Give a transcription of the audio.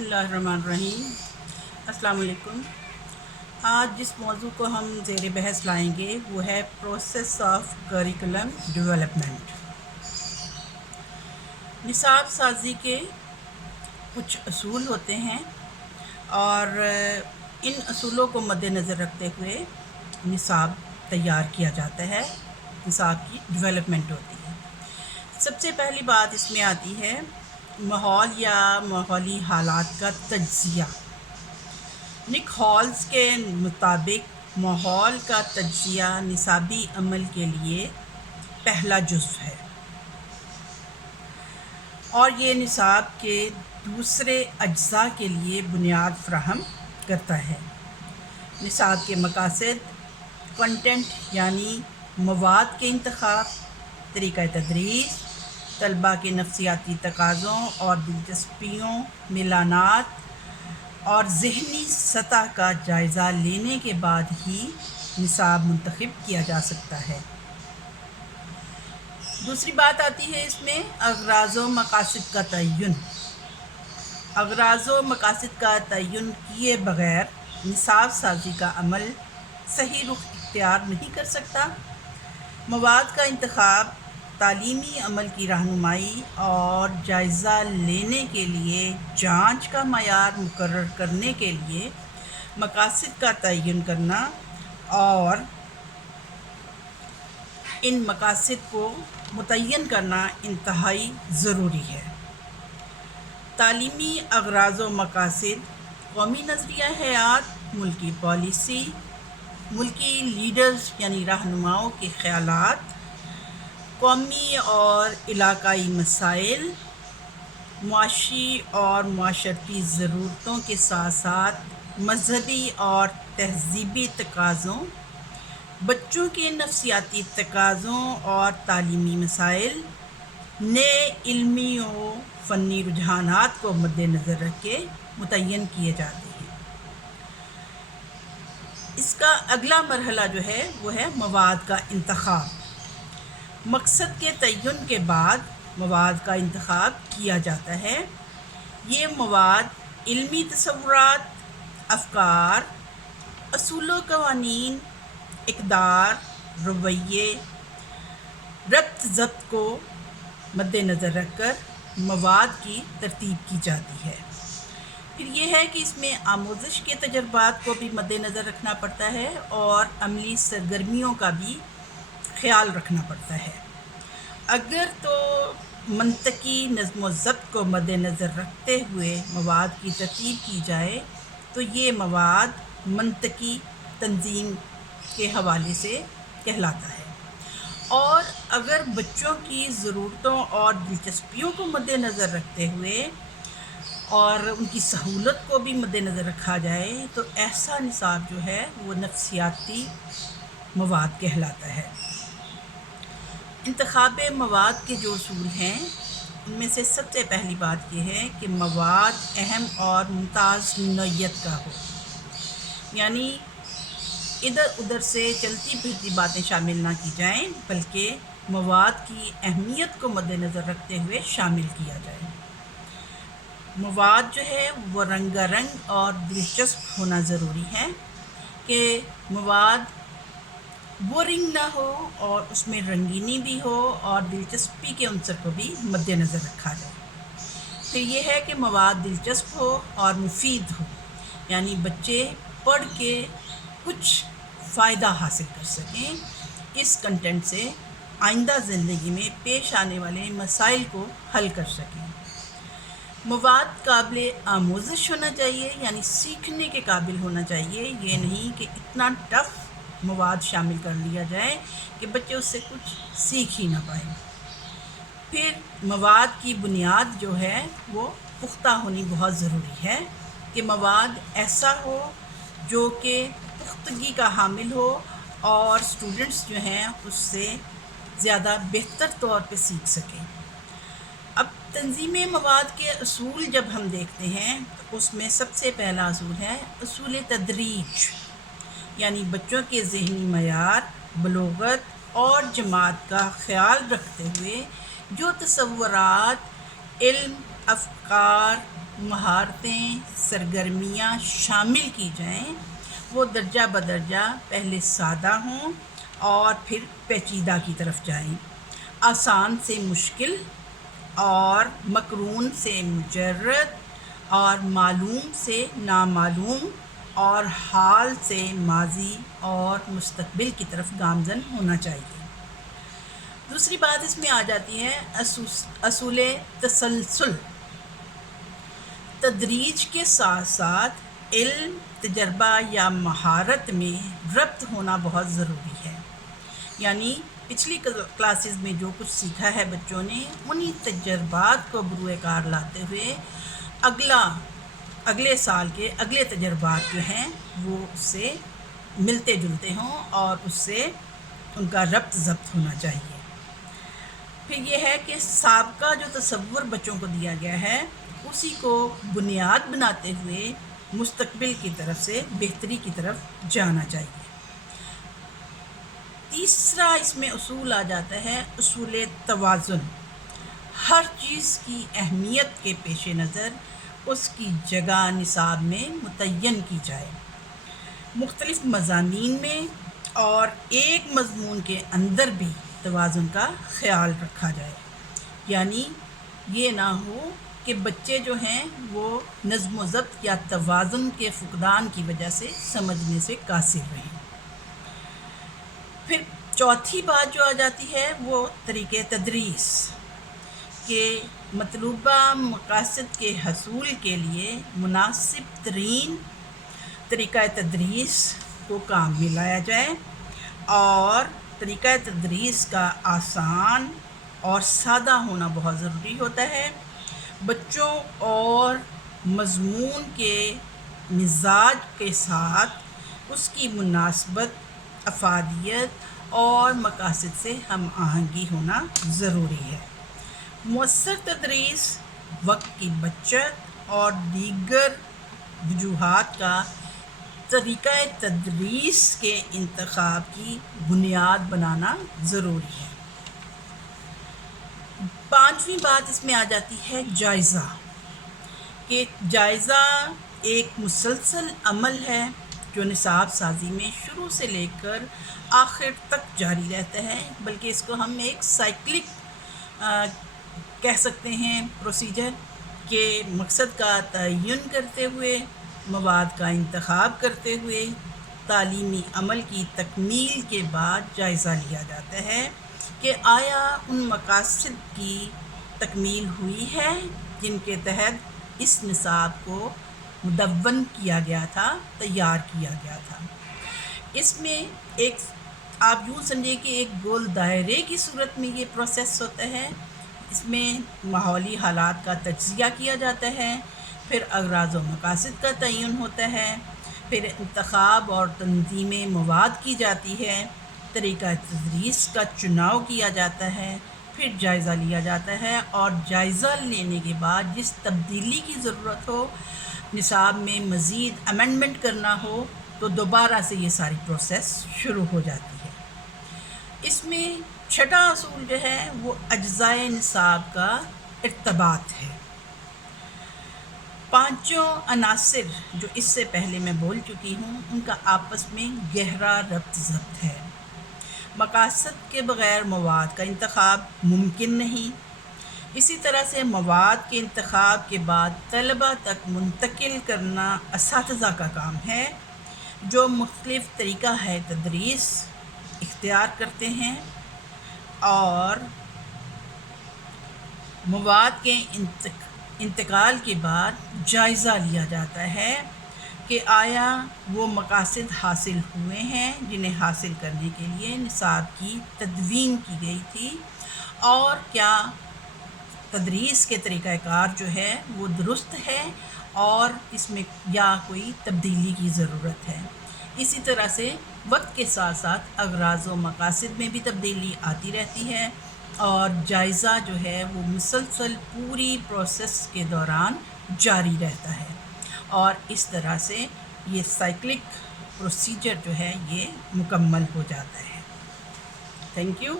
बिस्मिल्लाहिर्रहमानिर्रहीम। अस्सलाम वालेकुम। आज जिस मौजू को हम ज़ेर बहस लाएंगे वो है प्रोसेस ऑफ करिकुलम डेवलपमेंट। निसाब साजी के कुछ असूल होते हैं और इन असूलों को मद्देनज़र रखते हुए निसाब तैयार किया जाता है, निसाब की डेवलपमेंट होती है। सबसे पहली बात इसमें आती है माहौल या माहौली हालात का तज्ज़िया। निक हॉल्स के मुताबिक माहौल का तज्ज़िया निसाबी अमल के लिए पहला जुज़्व है और ये निसाब के दूसरे अज्ज़ा के लिए बुनियाद फ़राहम करता है। निसाब के मकासद कंटेंट यानी मवाद के इंतखाब, तरीक़ा तदरीस, तलबा के नफ्सियाती तकाज़ों और दिलचस्पियों, मिलानात और ज़हनी सतह का जायज़ा लेने के बाद ही निसाब मुंतखब किया जा सकता है। दूसरी बात आती है इसमें अग़राज़ व मकासद का तय्युन। अग़राज़ व मकासद का तय्युन किए बग़ैर निसाब साजी का अमल सही रुख इख्तियार नहीं कर सकता। मवाद का इंतखाब, तालीमी अमल की रहनुमाई और जायज़ा लेने के लिए जांच का मयार मुकर्रर करने के लिए मकासद का तय्युन करना और इन मकासद को मुतय्यन करना इंतहाई ज़रूरी है। तालीमी अग़राज़ व मकासद कौमी नज़रिया हयात, मुल्की पॉलिसी, मुल्की लीडर्स यानी रहनुमाओं के ख़यालात, कौमी और इलाकाई मसाइल, मुआशी और मुआशरती ज़रूरतों के साथ साथ मजहबी और तहज़ीबी तकाज़ों, बच्चों के नफ्सियाती तकाज़ों और तालीमी मसाइल, नए इल्मी व फ़नी रुझानात को मद्देनज़र रख के मुतय्यन किए जाते हैं। इसका अगला मरहला जो है वो है मवाद का इंतखाब। मकसद के तय्युन के बाद मवाद का इंतखाब किया जाता है। ये मवाद इल्मी तसव्वुरात, अफ़कार, असूल व क़वानीन, इक़दार, रवैये, रब्त ज़ब्त को मद्देनज़र रखकर मवाद की तरतीब की जाती है। फिर ये है कि इसमें आमोज़श के तजर्बात को भी मद्देनज़र रखना पड़ता है और अमली सरगर्मियों का भी ख़याल रखना पड़ता है। अगर तो मंतकी नज़्म व ज़ब्त को मद्देनज़र रखते हुए मवाद की तरतीब की जाए तो ये मवाद मंतकी तंज़ीम के हवाले से कहलाता है। और अगर बच्चों की ज़रूरतों और दिलचस्पियों को मद्देनज़र रखते हुए और उनकी सहूलत को भी मद्देनज़र रखा जाए तो ऐसा निसाब जो है वो नफ्सियाती मवाद कहलाता है। इंतखाब मवाद के जो उसूल हैं उनमें से सबसे पहली बात यह है कि मवाद अहम और मुमताज़ नौइयत का हो, यानी इधर उधर से चलती फिरती बातें शामिल ना की जाएं, बल्कि मवाद की अहमियत को मद्देनज़र रखते हुए शामिल किया जाए। मवाद जो है वो रंगारंग और दिलचस्प होना ज़रूरी है कि मवाद बोरिंग ना हो और उसमें रंगीनी भी हो और दिलचस्पी के अंसर को भी मद्देनज़र रखा जाए। फिर ये है कि मवाद दिलचस्प हो और मुफीद हो, यानी बच्चे पढ़ के कुछ फ़ायदा हासिल कर सकें, इस कंटेंट से आइंदा ज़िंदगी में पेश आने वाले मसाइल को हल कर सकें। मवाद काबिल आमोज़श होना चाहिए, यानी सीखने के काबिल होना चाहिए। ये नहीं कि इतना टफ़ मवाद शामिल कर लिया जाए कि बच्चे उससे कुछ सीख ही ना पाएँ। फिर मवाद की बुनियाद जो है वो पुख्ता होनी बहुत ज़रूरी है कि मवाद ऐसा हो जो कि पुख्तगी का हामिल हो और स्टूडेंट्स जो हैं उससे ज़्यादा बेहतर तौर पे सीख सकें। अब तंज़ीम मवाद के असूल जब हम देखते हैं तो उसमें सबसे पहला असूल है असूल तदरीज, यानी बच्चों के ज़हनी मयार, बलोगत और जमात का ख़याल रखते हुए जो तसव्वुरात, इल्म, अफ़कार, مہارتیں سرگرمیاں شامل کی جائیں وہ درجہ بدرجہ پہلے سادہ ہوں اور پھر پیچیدہ کی طرف جائیں، آسان سے مشکل اور مقرون سے مجرد اور معلوم سے نامعلوم اور حال سے ماضی اور مستقبل کی طرف گامزن ہونا چاہیے۔ دوسری بات اس میں آ جاتی ہے اصول تسلسل۔ تدریج کے ساتھ ساتھ علم، تجربہ یا مہارت میں ربط ہونا بہت ضروری ہے، یعنی پچھلی کلاسز میں جو کچھ سیکھا ہے بچوں نے انہی تجربات کو بروئے کار لاتے ہوئے اگلے سال کے اگلے تجربات جو ہیں وہ اس سے ملتے جلتے ہوں اور اس سے ان کا ربط ضبط ہونا چاہیے۔ پھر یہ ہے کہ سابقہ جو تصور بچوں کو دیا گیا ہے اسی کو بنیاد بناتے ہوئے مستقبل کی طرف سے بہتری کی طرف جانا چاہیے۔ تیسرا اس میں اصول آ جاتا ہے اصول توازن۔ ہر چیز کی اہمیت کے پیش نظر اس کی جگہ نصاب میں متعین کی جائے، مختلف مضامین میں اور ایک مضمون کے اندر بھی توازن کا خیال رکھا جائے، یعنی یہ نہ ہو کہ بچے جو ہیں وہ نظم و ضبط یا توازن کے فقدان کی وجہ سے سمجھنے سے قاصر رہیں۔ پھر چوتھی بات جو آ جاتی ہے وہ طریقۂ تدریس کہ مطلوبہ مقاصد کے حصول کے لیے مناسب ترین طریقۂ تدریس کو کام میں لایا جائے، اور طریقۂ تدریس کا آسان اور سادہ ہونا بہت ضروری ہوتا ہے۔ بچوں اور مضمون کے مزاج کے ساتھ اس کی مناسبت، افادیت اور مقاصد سے ہم آہنگی ہونا ضروری ہے۔ مؤثر تدریس وقت کی بچت اور دیگر وجوہات کا طریقۂ تدریس کے انتخاب کی بنیاد بنانا ضروری ہے۔ پانچویں بات اس میں آ جاتی ہے جائزہ، کہ جائزہ ایک مسلسل عمل ہے جو نصاب سازی میں شروع سے لے کر آخر تک جاری رہتا ہے، بلکہ اس کو ہم ایک سائیکلک کہہ سکتے ہیں پروسیجر، کہ مقصد کا تعین کرتے ہوئے، مواد کا انتخاب کرتے ہوئے تعلیمی عمل کی تکمیل کے بعد جائزہ لیا جاتا ہے کہ آیا ان مقاصد کی تکمیل ہوئی ہے جن کے تحت اس نصاب کو مدون کیا گیا تھا، تیار کیا گیا تھا۔ اس میں ایک آپ یوں سمجھیں کہ ایک گول دائرے کی صورت میں یہ پروسیس ہوتا ہے۔ اس میں ماحولی حالات کا تجزیہ کیا جاتا ہے، پھر اغراض و مقاصد کا تعین ہوتا ہے، پھر انتخاب اور تنظیم مواد کی جاتی ہے، طریقہ تدریس کا چناؤ کیا جاتا ہے، پھر جائزہ لیا جاتا ہے، اور جائزہ لینے کے بعد جس تبدیلی کی ضرورت ہو، نصاب میں مزید امینڈمنٹ کرنا ہو، تو دوبارہ سے یہ ساری پروسیس شروع ہو جاتی ہے۔ اس میں چھٹا اصول جو ہے وہ اجزائے نصاب کا ارتباط ہے۔ پانچوں عناصر جو اس سے پہلے میں بول چکی ہوں ان کا آپس میں گہرا ربط ضبط ہے۔ مقاصد کے بغیر مواد کا انتخاب ممکن نہیں۔ اسی طرح سے مواد کے انتخاب کے بعد طلبہ تک منتقل کرنا اساتذہ کا کام ہے، جو مختلف طریقہ ہے تدریس اختیار کرتے ہیں، اور مواد کے انتقال کے بعد جائزہ لیا جاتا ہے کہ آیا وہ مقاصد حاصل ہوئے ہیں جنہیں حاصل کرنے کے لیے نصاب کی تدوین کی گئی تھی، اور کیا تدریس کے طریقہ کار جو ہے وہ درست ہے اور اس میں یا کوئی تبدیلی کی ضرورت ہے۔ اسی طرح سے وقت کے ساتھ ساتھ اغراض و مقاصد میں بھی تبدیلی آتی رہتی ہے، اور جائزہ جو ہے وہ مسلسل پوری پروسیس کے دوران جاری رہتا ہے، اور اس طرح سے یہ سائیکلک پروسیجر جو ہے یہ مکمل ہو جاتا ہے۔ Thank you.